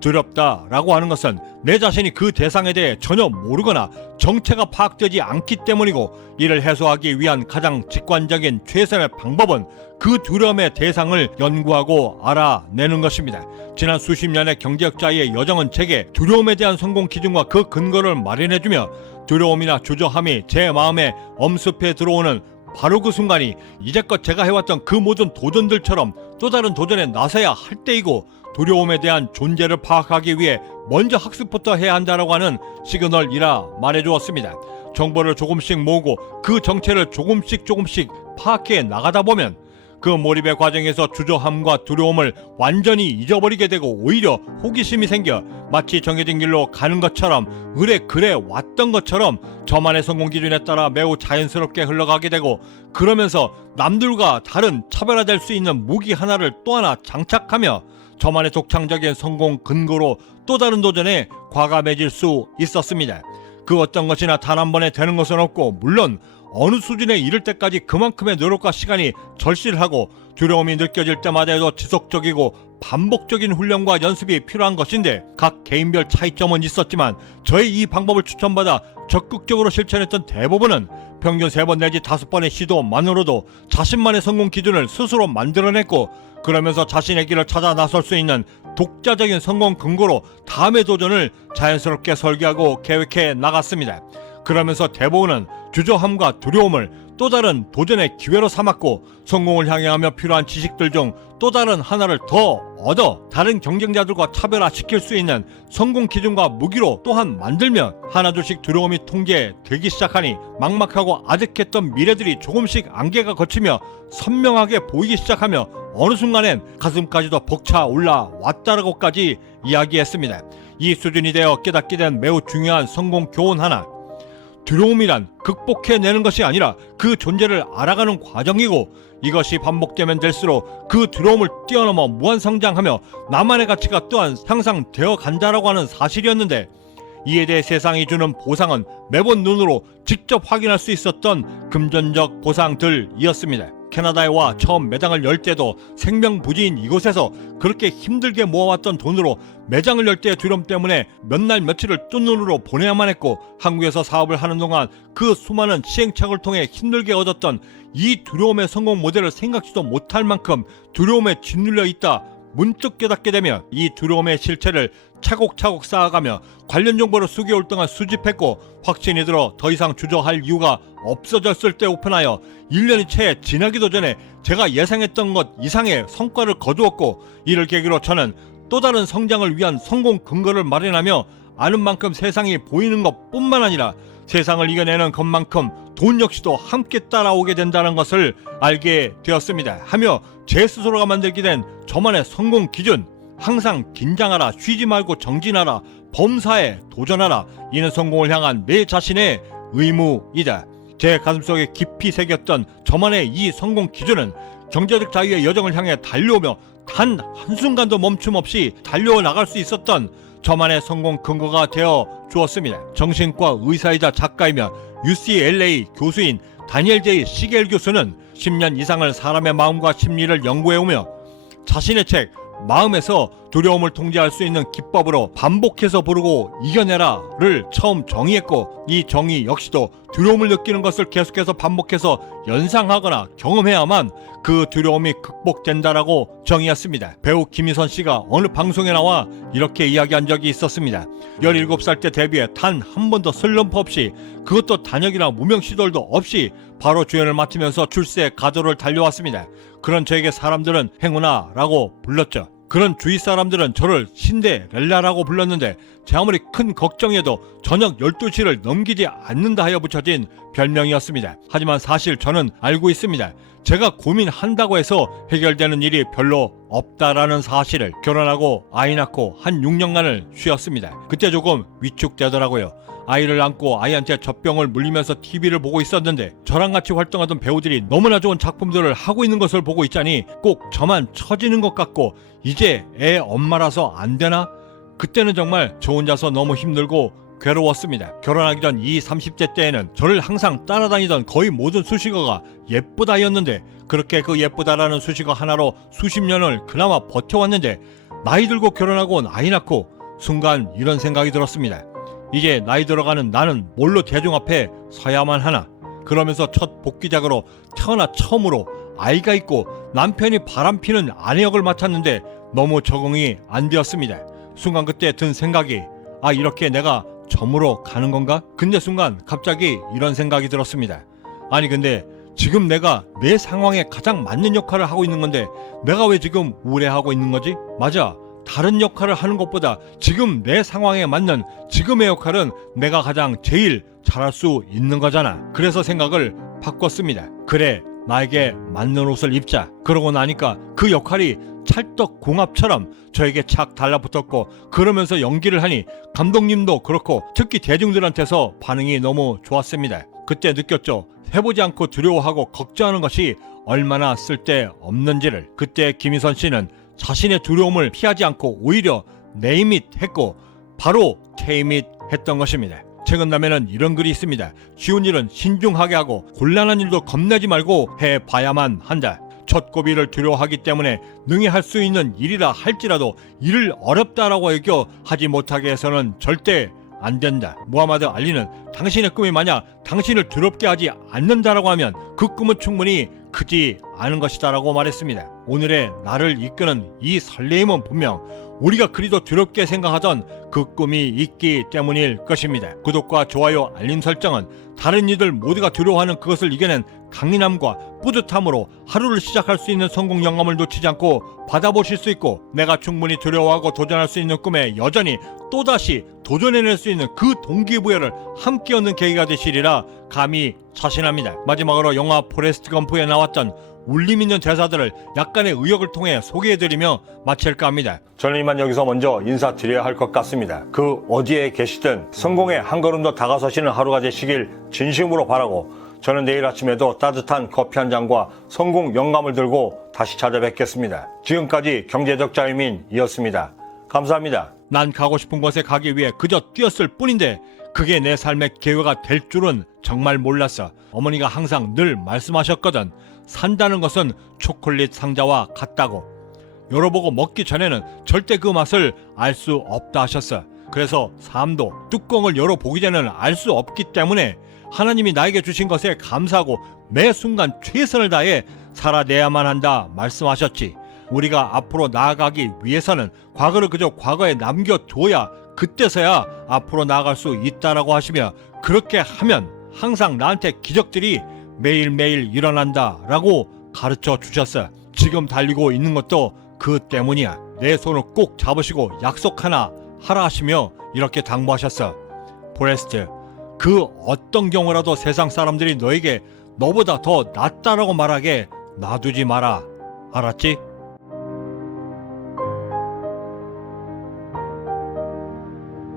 두렵다라고 하는 것은 내 자신이 그 대상에 대해 전혀 모르거나 정체가 파악되지 않기 때문이고, 이를 해소하기 위한 가장 직관적인 최선의 방법은 그 두려움의 대상을 연구하고 알아내는 것입니다. 지난 수십 년의 경제학자의 여정은 제게 두려움에 대한 성공 기준과 그 근거를 마련해주며, 두려움이나 주저함이 제 마음에 엄습해 들어오는 바로 그 순간이 이제껏 제가 해왔던 그 모든 도전들처럼 또 다른 도전에 나서야 할 때이고, 두려움에 대한 존재를 파악하기 위해 먼저 학습부터 해야 한다라고 하는 시그널이라 말해주었습니다. 정보를 조금씩 모으고 그 정체를 조금씩 파악해 나가다 보면 그 몰입의 과정에서 주저함과 두려움을 완전히 잊어버리게 되고, 오히려 호기심이 생겨 마치 정해진 길로 가는 것처럼, 그래 왔던 것처럼 저만의 성공 기준에 따라 매우 자연스럽게 흘러가게 되고, 그러면서 남들과 다른 차별화될 수 있는 무기 하나를 또 하나 장착하며 저만의 독창적인 성공 근거로 또 다른 도전에 과감해질 수 있었습니다. 그 어떤 것이나 단 한 번에 되는 것은 없고, 물론 어느 수준에 이를 때까지 그만큼의 노력과 시간이 절실하고 두려움이 느껴질 때마다도 지속적이고 반복적인 훈련과 연습이 필요한 것인데, 각 개인별 차이점은 있었지만 저의 이 방법을 추천받아 적극적으로 실천했던 대부분은 평균 3번 내지 5번의 시도만으로도 자신만의 성공 기준을 스스로 만들어냈고, 그러면서 자신의 길을 찾아 나설 수 있는 독자적인 성공 근거로 다음의 도전을 자연스럽게 설계하고 계획해 나갔습니다. 그러면서 대부분은 주저함과 두려움을 또 다른 도전의 기회로 삼았고, 성공을 향해 하며 필요한 지식들 중 또 다른 하나를 더 얻어 다른 경쟁자들과 차별화시킬 수 있는 성공 기준과 무기로 또한 만들면 하나둘씩 두려움이 통제되기 시작하니 막막하고 아득했던 미래들이 조금씩 안개가 걷히며 선명하게 보이기 시작하며 어느 순간엔 가슴까지도 벅차 올라왔다라고까지 이야기했습니다. 이 수준이 되어 깨닫게 된 매우 중요한 성공 교훈 하나: 두려움이란 극복해내는 것이 아니라 그 존재를 알아가는 과정이고, 이것이 반복되면 될수록 그 두려움을 뛰어넘어 무한성장하며 나만의 가치가 또한 향상되어 간다라고 하는 사실이었는데, 이에 대해 세상이 주는 보상은 매번 눈으로 직접 확인할 수 있었던 금전적 보상들이었습니다. 캐나다에 와 처음 매장을 열 때도 생명부지인 이곳에서 그렇게 힘들게 모아왔던 돈으로 매장을 열 때의 두려움 때문에 몇 날 며칠을 뜬 눈으로 보내야만 했고, 한국에서 사업을 하는 동안 그 수많은 시행착오를 통해 힘들게 얻었던 이 두려움의 성공 모델을 생각지도 못할 만큼 두려움에 짓눌려 있다 문득 깨닫게 되면 이 두려움의 실체를 차곡차곡 쌓아가며 관련 정보를 수개월 동안 수집했고, 확신이 들어 더 이상 주저할 이유가 없어졌을 때 오픈하여 1년이 채 지나기도 전에 제가 예상했던 것 이상의 성과를 거두었고, 이를 계기로 저는 또 다른 성장을 위한 성공 근거를 마련하며 아는 만큼 세상이 보이는 것 뿐만 아니라 세상을 이겨내는 것만큼 돈 역시도 함께 따라오게 된다는 것을 알게 되었습니다. 하며 제 스스로가 만들게 된 저만의 성공 기준: 항상 긴장하라, 쉬지 말고 정진하라, 범사에 도전하라. 이는 성공을 향한 내 자신의 의무이다. 제 가슴속에 깊이 새겼던 저만의 이 성공 기준은 경제적 자유의 여정을 향해 달려오며 단 한순간도 멈춤 없이 달려나갈 나갈 수 있었던 저만의 성공 근거가 되어 주었습니다. 정신과 의사이자 작가이며 UCLA 교수인 다니엘 J. 시겔 교수는 10년 이상을 사람의 마음과 심리를 연구해오며 자신의 책 마음에서 두려움을 통제할 수 있는 기법으로 반복해서 부르고 이겨내라를 처음 정의했고, 이 정의 역시도 두려움을 느끼는 것을 계속해서 반복해서 연상하거나 경험해야만 그 두려움이 극복된다라고 정의했습니다. 배우 김희선 씨가 어느 방송에 나와 이렇게 이야기한 적이 있었습니다. 17살 때 데뷔해 단 한 번도 슬럼프 없이, 그것도 단역이나 무명 시도도 없이 바로 주연을 맡으면서 출세 가도를 달려왔습니다. 그런 저에게 사람들은 행운아라고 불렀죠. 그런 주위 사람들은 저를 신데렐라라고 불렀는데, 제 아무리 큰 걱정해도 저녁 12시를 넘기지 않는다 하여 붙여진 별명이었습니다. 하지만 사실 저는 알고 있습니다. 제가 고민한다고 해서 해결되는 일이 별로 없다라는 사실을. 결혼하고 아이 낳고 한 6년간을 쉬었습니다. 그때 조금 위축되더라고요. 아이를 안고 아이한테 젖병을 물리면서 TV를 보고 있었는데, 저랑 같이 활동하던 배우들이 너무나 좋은 작품들을 하고 있는 것을 보고 있자니 꼭 저만 처지는 것 같고, 이제 애 엄마라서 안 되나? 그때는 정말 저 혼자서 너무 힘들고 괴로웠습니다. 결혼하기 전 이 30대 때에는 저를 항상 따라다니던 거의 모든 수식어가 예쁘다였는데, 그렇게 그 예쁘다라는 수식어 하나로 수십 년을 그나마 버텨왔는데, 나이 들고 결혼하고 아이 낳고 순간 이런 생각이 들었습니다. 이제 나이 들어가는 나는 뭘로 대중 앞에 서야만 하나. 그러면서 첫 복귀작으로 태어나 처음으로 아이가 있고 남편이 바람피는 아내 역을 맡았는데 너무 적응이 안 되었습니다. 순간 그때 든 생각이 이렇게 내가 점으로 가는 건가? 근데 순간 갑자기 이런 생각이 들었습니다. 아니 근데 지금 내가 내 상황에 가장 맞는 역할을 하고 있는 건데 내가 왜 지금 우울해하고 있는 거지? 맞아. 다른 역할을 하는 것보다 지금 내 상황에 맞는 지금의 역할은 내가 가장 제일 잘할 수 있는 거잖아. 그래서 생각을 바꿨습니다. 그래, 나에게 맞는 옷을 입자. 그러고 나니까 그 역할이 찰떡궁합처럼 저에게 착 달라붙었고, 그러면서 연기를 하니 감독님도 그렇고 특히 대중들한테서 반응이 너무 좋았습니다. 그때 느꼈죠. 해보지 않고 두려워하고 걱정하는 것이 얼마나 쓸데없는지를. 그때 김희선 씨는 자신의 두려움을 피하지 않고 오히려 네이밋 했고 바로 테이밋 했던 것입니다. 최근 남에는 이런 글이 있습니다. 쉬운 일은 신중하게 하고 곤란한 일도 겁내지 말고 해봐야만 한다. 첫 고비를 두려워하기 때문에 능히 할 수 있는 일이라 할지라도 이를 어렵다라고 여겨 하지 못하게 해서는 절대 안 된다. 무하마드 알리는 당신의 꿈이 만약 당신을 두렵게 하지 않는다라고 하면 그 꿈은 충분히 크지 않은 것이다라고 말했습니다. 오늘의 나를 이끄는 이 설레임은 분명 우리가 그리도 두렵게 생각하던 그 꿈이 있기 때문일 것입니다. 구독과 좋아요, 알림 설정은 다른 이들 모두가 두려워하는 그것을 이겨낸 강인함과 뿌듯함으로 하루를 시작할 수 있는 성공 영감을 놓치지 않고 받아보실 수 있고, 내가 충분히 두려워하고 도전할 수 있는 꿈에 여전히 또다시 도전해낼 수 있는 그 동기부여를 함께 얻는 계기가 되시리라 감히 자신합니다. 마지막으로 영화 포레스트 검프에 나왔던 울림 있는 대사들을 약간의 의역을 통해 소개해드리며 마칠까 합니다. 저는 이만 여기서 먼저 인사드려야 할 것 같습니다. 그 어디에 계시든 성공에 한 걸음 더 다가서시는 하루가 되시길 진심으로 바라고, 저는 내일 아침에도 따뜻한 커피 한 잔과 성공 영감을 들고 다시 찾아뵙겠습니다. 지금까지 경제적 자유민이었습니다. 감사합니다. 난 가고 싶은 곳에 가기 위해 그저 뛰었을 뿐인데 그게 내 삶의 계획가 될 줄은 정말 몰랐어. 어머니가 항상 늘 말씀하셨거든. 산다는 것은 초콜릿 상자와 같다고. 열어보고 먹기 전에는 절대 그 맛을 알 수 없다 하셨어. 그래서 삶도 뚜껑을 열어보기 전에는 알 수 없기 때문에 하나님이 나에게 주신 것에 감사하고 매 순간 최선을 다해 살아내야만 한다 말씀하셨지. 우리가 앞으로 나아가기 위해서는 과거를 그저 과거에 남겨둬야 그때서야 앞으로 나아갈 수 있다라고 하시며, 그렇게 하면 항상 나한테 기적들이 매일매일 일어난다라고 가르쳐 주셨어. 지금 달리고 있는 것도 그 때문이야. 내 손을 꼭 잡으시고 약속 하나 하라 하시며 이렇게 당부하셨어. 포레스트, 그 어떤 경우라도 세상 사람들이 너에게 너보다 더 낫다라고 말하게 놔두지 마라. 알았지?